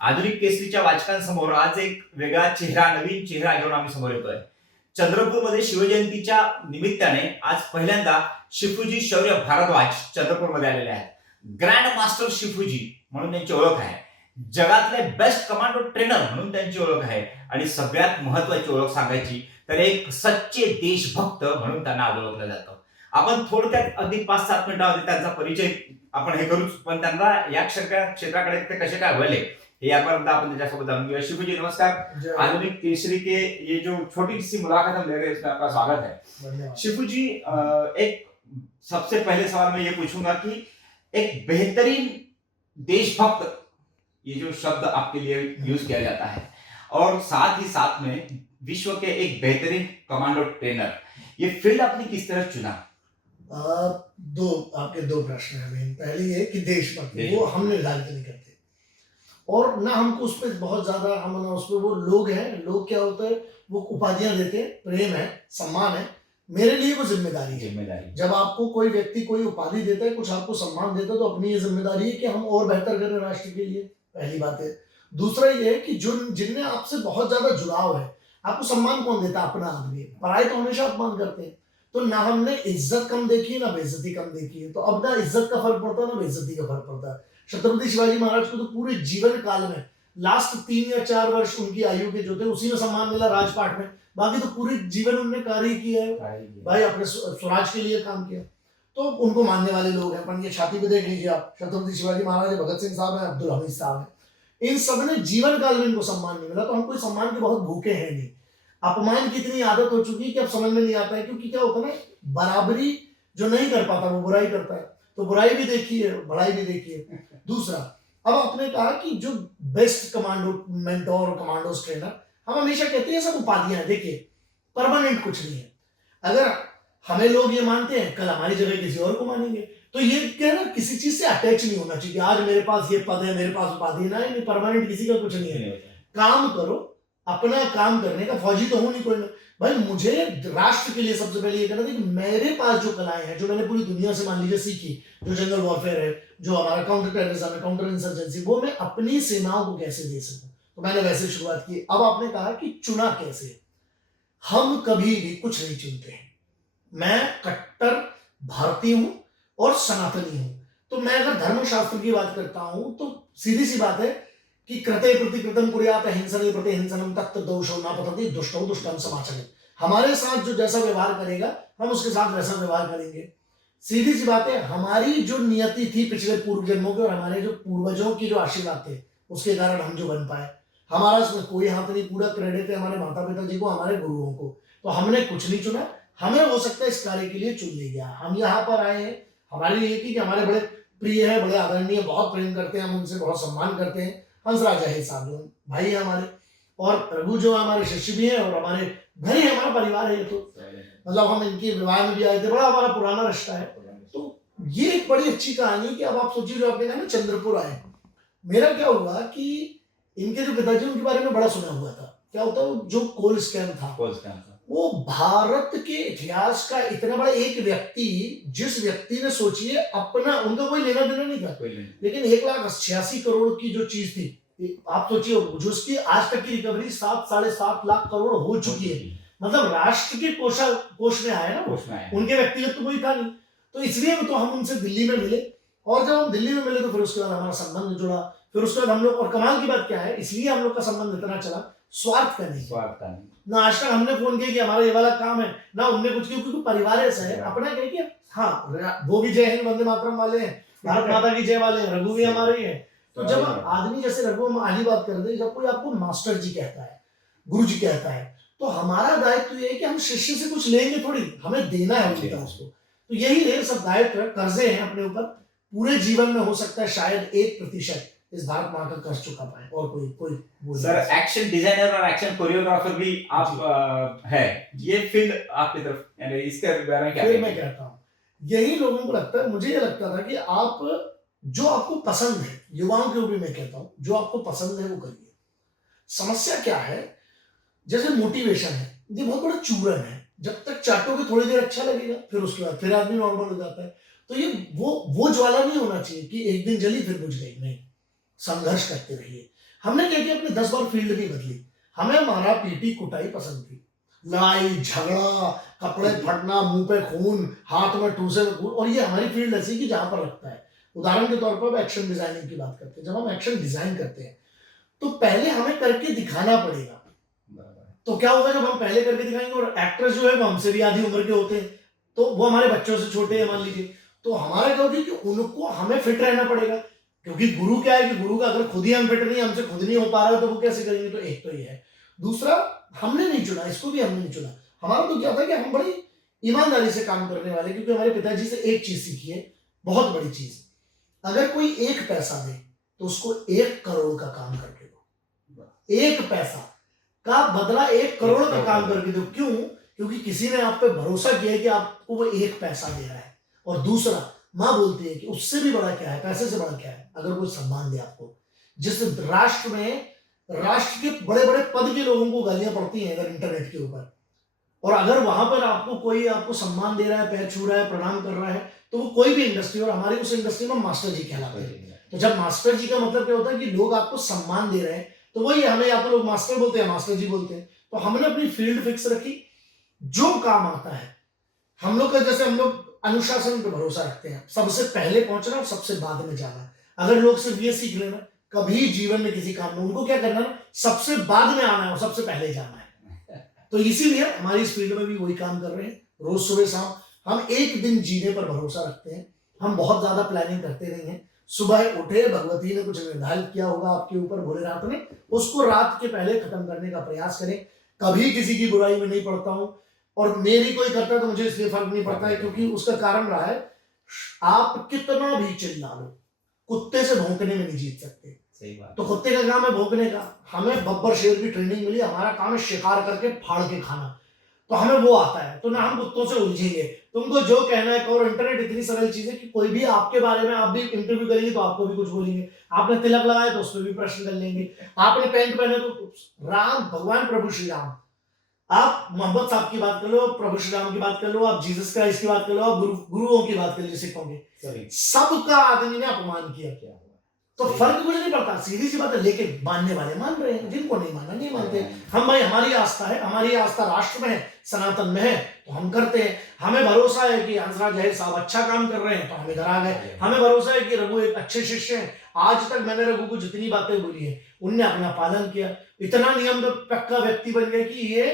आधुनिक केसरीच्या वाचकांसमोर आज एक वेगळा चेहरा, नवीन चेहरा घेऊन आम्ही समोर येतोय. चंद्रपूरमध्ये शिवजयंतीच्या निमित्ताने आज पहिल्यांदा शिफूजी शौर्य भारद्वाज चंद्रपूरमध्ये आलेले आहेत. ग्रँड मास्टर शिफूजी म्हणून त्यांची ओळख आहे. जगातले बेस्ट कमांडो ट्रेनर म्हणून त्यांची ओळख आहे आणि सगळ्यात महत्वाची ओळख सांगायची तर एक सच्चे देशभक्त म्हणून त्यांना ओळखलं जातं. आपण थोडक्यात अगदी 5-7 मिनिटांमध्ये त्यांचा परिचय आपण हे करूच, पण त्यांना या क्षेत्राकडे ते कसे काय वळले हे यापर्यंत आपण त्याच्यासोबत जाणून घेऊया. शिफूजी नमस्कार. आधुनिक केसरी के ये जो छोटी सी मुलाकात हम ले रहे हैं इसमें आपका स्वागत है. शिफूजी, एक सबसे पहले सवाल मैं ये पूछूंगा कि एक बेहतरीन देशभक्त, ये जो शब्द आपके लिए यूज किया जाता है, और साथ ही साथ में विश्व के एक बेहतरीन कमांडो ट्रेनर, ये फील्ड आपने किस तरह चुना? आपके दो प्रश्न हैं. पहली है कि देशभक्ति वो हम निर्धारित नहीं करते और ना हमको उस पर बहुत ज्यादा हम ना उस पर वो लोग हैं. लोग क्या होता है वो उपाधियां देते हैं, प्रेम है, सम्मान है. मेरे लिए वो जिम्मेदारी है. जब आपको कोई व्यक्ति कोई उपाधि देता है, कुछ आपको सम्मान देता है, तो अपनी ये जिम्मेदारी है कि हम और बेहतर करें राष्ट्र के लिए. पहली बात है. दूसरा ये है कि जो जिनने आपसे बहुत ज्यादा जुड़ाव है, आपको सम्मान कौन देता है? अपना आदमी. पराये तो हमेशा अपमान करते हैं. तो ना हमने इज्जत कम देखी है ना बेइज्जती कम देखी है. तो अब ना इज्जत का फर्क पड़ता है ना बेइज्जती का फर्क पड़ता है. छत्रपति शिवाजी महाराज को तो पूरे जीवन काल में लास्ट 3 या 4 वर्ष उनकी आयु के जो थे उसी में सम्मान मिला राजपाट में. बाकी तो पूरे जीवन उन्होंने कार्य किया है भाई, अपने स्वराज के लिए काम किया. तो उनको मानने वाले लोग हैं. अपन ये छाती पे देख लीजिए आप, छत्रपति शिवाजी महाराज, भगत सिंह साहब हैं, अब्दुल हमीद साहब हैं. इन सब ने जीवन काल में इनको सम्मान नहीं मिला. तो हम कोई सम्मान के बहुत भूखे हैं नहीं. अपमान की इतनी आदत हो चुकी है कि अब समझ में नहीं आता है. क्योंकि क्या होता है ना, बराबरी जो नहीं कर पाता वो बुराई करता है. तो बुराई भी देखी है, बड़ाई भी देखी है. दूसरा, अब आपने कहा कि जो best commando mentor, commandos trainer, हम हमेशा कहते हैं सब उपाधियां हैं. देखिए, परमानेंट कुछ नहीं है. अगर हमें लोग ये मानते हैं, कल हमारी जगह किसी और को मानेंगे. तो ये क्या है ना, किसी चीज से अटैच नहीं होना चाहिए. आज मेरे पास ये पद है, मेरे पास उपाधि है, नहीं, परमानेंट किसी का कुछ नहीं है. काम करो, अपना काम करने का. फौजी तो हूं नहीं कोई ना भाई. मुझे राष्ट्र के लिए सबसे पहले ये कहना था कि मेरे पास जो कलाएं हैं, जो मैंने पूरी दुनिया से मान लीजिए सीखी, जो जनरल वॉरफेयर है, जो हमारा काउंटर टेररिज्म है, काउंटर इंसर्जेंसी, वो मैं अपनी सेनाओं को कैसे दे सकूं. तो मैंने वैसे शुरुआत की. अब आपने कहा कि चुना कैसे. हम कभी भी कुछ नहीं चुनते हैं. मैं कट्टर भारतीय हूं और सनातनी हूं. तो मैं अगर धर्मशास्त्र की बात करता हूं तो सीधी सी बात है कि कृते प्रतिकृतम कुर्यात हिंसने प्रति हिंसनम तत्त दोषो न पतति दुष्टो दुष्टम समाचरे. हमारे साथ जो जैसा व्यवहार करेगा हम उसके साथ वैसा व्यवहार करेंगे. सीधी सी बात है. हमारी जो नियति थी पिछले पूर्व जन्मों के और हमारे जो पूर्वजों की जो आशीर्वाद थे, उसके कारण हम जो बन पाए. हमारा इसमें कोई हाथ नहीं. पूरा क्रेडिट है हमारे माता पिता जी को, हमारे गुरुओं को. तो हमने कुछ नहीं चुना. हमें हो सकता है इस कार्य के लिए चुन लिया गया. हम यहाँ पर आए हैं, हमारे लिए कि हमारे बड़े प्रिय है, बड़े आदरणीय, बहुत प्रेम करते हैं, हम उनसे बहुत सम्मान करते हैं. हंसराज अहिर साहब जो भाई है हमारे, और रघु जो हमारे शिष्य भी हैं और हमारे घर ही हमारा परिवार है. ये तो मतलब हम इनके विवाह में भी आए थे. बड़ा हमारा पुराना रिश्ता है. तो ये एक बड़ी अच्छी कहानी कि अब आप सोचिए, जो आपने कहा ना चंद्रपुर आए, मेरा क्या हुआ कि इनके जो पिताजी उनके बारे में बड़ा सुना हुआ था. क्या होता है, जो कोल स्कैम था, वो भारत के इतिहास का इतना बड़ा एक व्यक्ति, जिस व्यक्ति ने सोचिए अपना, उनका कोई लेना देना नहीं था, लेकिन 1,86,000 की जो चीज थी, आप सोचिए, जो उसकी आज तक की रिकवरी 7-7.5 लाख करोड़ हो चुकी है. मतलब राष्ट्र के कोष में आया ना वो, उनके व्यक्तिगत तो कोई था नहीं. तो इसलिए तो हम उनसे दिल्ली में मिले, और जब हम दिल्ली में मिले तो फिर उसके बाद हमारा संबंध जुड़ा. फिर उसके बाद हम लोग, और कमाल की बात क्या है, इसलिए हम लोग का संबंध इतना चला, स्वार्थ का नहीं. ना आज तक हमने फोन किया कि हमारा ये वाला काम है, ना उनने कुछ किया, क्योंकि परिवार ऐसा है अपना. क्या किया, हाँ, वो भी जय हिंद वंदे मातरम वाले हैं, भारत माता की जय वाले हैं, रघु भी हमारे ही है. तो जब आदमी, जैसे रघु हम आधी बात कर दे, जब कोई आपको मास्टर जी कहता है, गुरु जी कहता है, तो हमारा दायित्व ये है कि हम शिष्य से कुछ लेंगे थोड़ी, हमें देना है उनका उसको. तो यही है सब दायित्व, कर्जे हैं अपने ऊपर. पूरे जीवन में हो सकता है शायद 1% इस भारत माँ का कर चुका पाए, और कोई सर, एक्शन डिजाइनर और एक्शन कोरियोग्राफर भी आप है, ये फील्ड आपकी तरफ, यानी इसके बारे में क्या? फिर मैं कहता हूँ, यही लोगों को लगता है, मुझे ये लगता था कि आप जो आपको पसंद है, युवाओं के ऊपर मैं कहता हूँ, जो आपको पसंद है वो करिए. समस्या क्या है, जैसे मोटिवेशन है, ये बहुत बड़ा चूरन है. जब तक चाटोगे थोड़ी देर अच्छा लगेगा, फिर उसके बाद फिर आदमी नॉर्मल हो जाता है. तो ये वो ज्वाला नहीं होना चाहिए कि एक दिन जली फिर बुझ गई. नहीं, संघर्ष करते रहिए. हमने क्या किया, अपने 10 बार फील्ड नहीं बदली। हमें हमारा पीटी कुटाई पसंद थी, लड़ाई झगड़ा, कपड़े फटना, मुंह पे खून, हाथ में ठूसे में खून, और ये हमारी फील्ड ऐसी कि जहां पर लगता है। उदाहरण के तौर पर एक्शन डिजाइनिंग की बात करते हैं, जब हम एक्शन डिजाइन करते हैं तो पहले हमें करके दिखाना पड़ेगा। तो क्या होगा, जब हम पहले करके दिखाएंगे और एक्टर्स जो है वो हमसे भी आधी उम्र के होते हैं, तो वो हमारे बच्चों से छोटे हैं मान लीजिए, तो हमारा क्या होता है कि उनको हमें फिट रहना पड़ेगा, क्योंकि गुरु क्या है कि गुरु का अगर खुद ही हम फिट नहीं, हमसे खुद नहीं हो पा रहा तो वो कैसे करेंगे। तो एक तो ये है। दूसरा, हमने नहीं चुना, इसको भी हमने नहीं चुना। हमारा तो क्या था कि हम बड़ी ईमानदारी से काम करने वाले, क्योंकि हमारे पिताजी से एक चीज सीखी है, बहुत बड़ी चीज, अगर कोई 1 पैसा दे तो उसको 1 करोड़ का काम करके दो। 1 पैसा का बदला 1 करोड़ का काम करके दो। क्यों? क्योंकि किसी ने आप पे भरोसा किया है कि आपको वो 1 पैसा दे रहा है। और दूसरा, माँ बोलती है कि उससे भी बड़ा क्या है, पैसे से बड़ा क्या है, अगर कोई सम्मान दे आपको। जिस राष्ट्र में राष्ट्र के बड़े बड़े पद के लोगों को गालियां पड़ती हैं अगर इंटरनेट के ऊपर, और अगर वहां पर आपको कोई आपको सम्मान दे रहा है, पैर छू रहा है, प्रणाम कर रहा है, तो वो कोई भी इंडस्ट्री, और हमारी उस इंडस्ट्री में मास्टर जी कहलाते हैं। तो जब मास्टर जी का मतलब क्या होता है कि लोग आपको सम्मान दे रहे हैं, तो वही हमें या तो लोग मास्टर बोलते हैं, मास्टर जी बोलते हैं। तो हमने अपनी फील्ड फिक्स रखी, जो काम आता है हम लोग का, जैसे हम लोग अनुशासन पर भरोसा रखते हैं, सबसे पहले पहुंचना और सबसे बाद में जाना। अगर लोग सिर्फ ये सीख लेना, कभी जीवन में किसी काम में उनको क्या करना ना, सबसे बाद में आना है और सबसे पहले जाना है। तो इसीलिए हमारी इस फील्ड में भी वही काम कर रहे हैं। रोज सुबह शाम हम एक दिन जीने पर भरोसा रखते हैं। हम बहुत ज्यादा प्लानिंग करते नहीं हैं। सुबह उठे, भगवती ने कुछ निर्धारित किया होगा आपके ऊपर भोलेनाथ ने, उसको रात के पहले खत्म करने का प्रयास करें। कभी किसी की बुराई में नहीं पड़ता हूं, और मेरी कोई करता है तो मुझे इसलिए फर्क नहीं पड़ता है, क्योंकि उसका कारण रहा है, आप कितना भी चिल्ला लो, कुत्ते से भौंकने में नहीं जीत सकते। सही बात। तो कुत्ते का काम है भौंकने का, हमें बब्बर शेर की ट्रेनिंग मिली, हमारा काम है शिकार करके फाड़ के खाना, तो हमें वो आता है। तो ना हम कुत्तों से उलझेंगे, तुमको जो कहना है। और इंटरनेट इतनी सरल चीज है कि कोई भी आपके बारे में, आप भी इंटरव्यू करेंगे तो आपको भी कुछ बोलेंगे, आपने तिलक लगाया तो उस पर भी प्रश्न कर लेंगे, आपने पैंट पहने तो राम भगवान प्रभु श्री राम, आप मोहम्मद साहब की बात कर लो, प्रभु श्री राम की बात कर लो, आप जीसस क्राइस्ट की बात कर लो, आप गुरुओं की बात कर लीजिए, सिखों की, सबका आदमी ने अपमान किया। क्या तो फर्क कुछ नहीं पड़ता, सीधी सी बात है। लेकिन मानने वाले मान रहे हैं, जिनको नहीं मानना नहीं मानते। हम भाई, हमारी आस्था है, हमारी आस्था राष्ट्र में है, सनातन में है, तो हम करते हैं। हमें भरोसा है कि हंसराज जहीर साहब अच्छा काम कर रहे हैं, तो हम इधर आ गए। हमें भरोसा है कि रघु एक अच्छे शिष्य हैं। आज तक मैंने रघु को जितनी बातें बोली है, उनने अपना पालन किया, इतना नियम पक्का व्यक्ति बन गया कि ये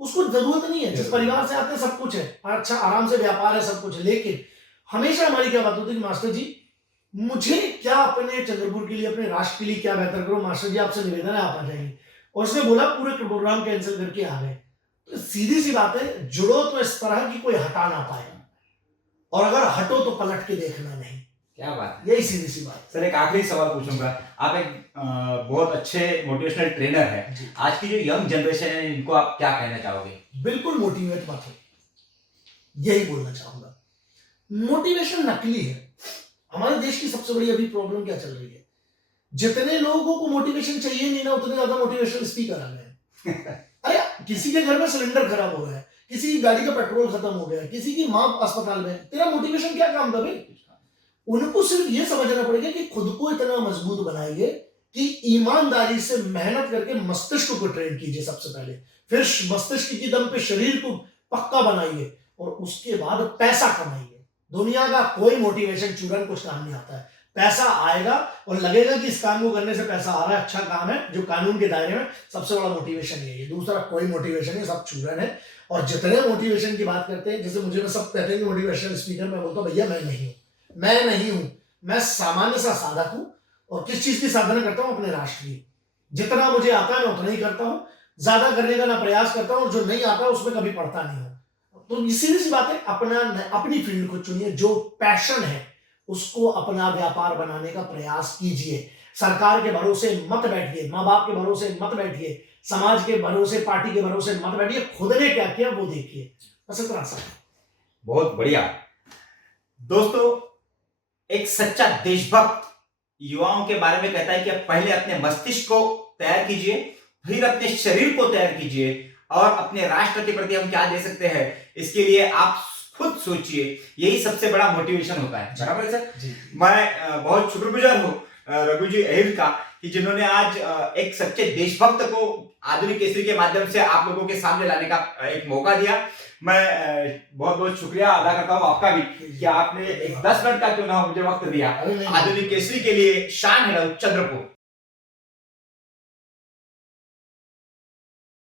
उसको जरूरत नहीं है। जिस परिवार से आते हैं सब कुछ है, अच्छा आराम से व्यापार है, सब कुछ है। लेकिन हमेशा हमारी क्या बात होती है कि मास्टर जी, मुझे क्या अपने चंद्रपुर के लिए, अपने राष्ट्र के लिए क्या बेहतर करो, मास्टर जी आपसे निवेदन है, आप आ जाएंगे। और उसने बोला पूरे प्रोग्राम कैंसिल करके आ गए। तो सीधी सी बात है, जुड़ो तो इस तरह की कोई हटा ना पाए, और अगर हटो तो पलट के देखना नहीं। क्या बात, यही सीधी सी बात। सर एक आखिरी सवाल पूछूंगा। आप एक बहुत अच्छे मोटिवेशनल ट्रेनर हैं। आज की जो यंग जनरेशन है, इनको आप क्या कहना चाहोगे? बिल्कुल मोटिवेट मत हो, यही बोलना चाहूंगा। मोटिवेशन नकली है। हमारे देश की सबसे बड़ी अभी प्रॉब्लम क्या चल रही है, जितने लोगों को मोटिवेशन चाहिए नहीं ना, उतने ज्यादा मोटिवेशनल स्पीकर आ गए। अरे किसी के घर में सिलेंडर खराब हो गया है, किसी की गाड़ी का पेट्रोल खत्म हो गया है, किसी की मां अस्पताल में, तेरा मोटिवेशन क्या काम का भाई? उनको सिर्फ ये समझना पड़ेगा कि खुद को इतना मजबूत बनाइए कि ईमानदारी से मेहनत करके मस्तिष्क को ट्रेन कीजिए सबसे पहले, फिर मस्तिष्क की दम पे शरीर को पक्का बनाइए, और उसके बाद पैसा कमाइए। दुनिया का कोई मोटिवेशन चूरन कुछ काम नहीं आता है। पैसा आएगा और लगेगा कि इस काम को करने से पैसा आ रहा है, अच्छा काम है, जो कानून के दायरे में, सबसे बड़ा मोटिवेशन ये है। दूसरा कोई मोटिवेशन नहीं, सब चूरन है। और जितने मोटिवेशन की बात करते हैं, जैसे मुझे में सब कहते हैं मोटिवेशनल स्पीकर, मैं बोलता हूँ भैया मैं नहीं हूँ, मैं सामान्य सा साधक हूँ। और किस चीज की साधना करता हूँ? अपने राष्ट्र की। जितना मुझे आता है मैं उतना ही करता हूँ, ज्यादा करने का ना प्रयास करता हूँ, और जो नहीं आता उसमें कभी पढ़ता नहीं हूँ। तो सीधी सी बात है, अपनी फील्ड को चुनिए, जो पैशन है उसको अपना व्यापार बनाने का प्रयास कीजिए। सरकार के भरोसे मत बैठिए, माँ बाप के भरोसे मत बैठिए, समाज के भरोसे, पार्टी के भरोसे मत बैठिए। खुद ने क्या किया वो देखिए, बस इतना सा। बहुत बढ़िया दोस्तों, एक सच्चा देशभक्त युवाओं के बारे में कहता है कि पहले अपने मस्तिष्क को तैयार कीजिए, फिर अपने शरीर को तैयार कीजिए, और अपने राष्ट्र के प्रति हम क्या दे सकते हैं इसके लिए आप खुद सोचिए। यही सबसे बड़ा मोटिवेशन होता है। बराबर है सर? मैं बहुत शुक्रगुजार हूँ रघु जी अहिर का कि जिन्होंने आज एक सच्चे देशभक्त को आधुनिक केसरी के माध्यम से आप लोगों के सामने लाने का एक मौका दिया। मैं बहुत बहुत शुक्रिया अदा करता हूँ आपका भी कि आपने एक 10 मिनट का क्यों ना हो मुझे वक्त दिया। अरे नहीं, आधुनिक केसरी के लिए शान है चंद्रपुर।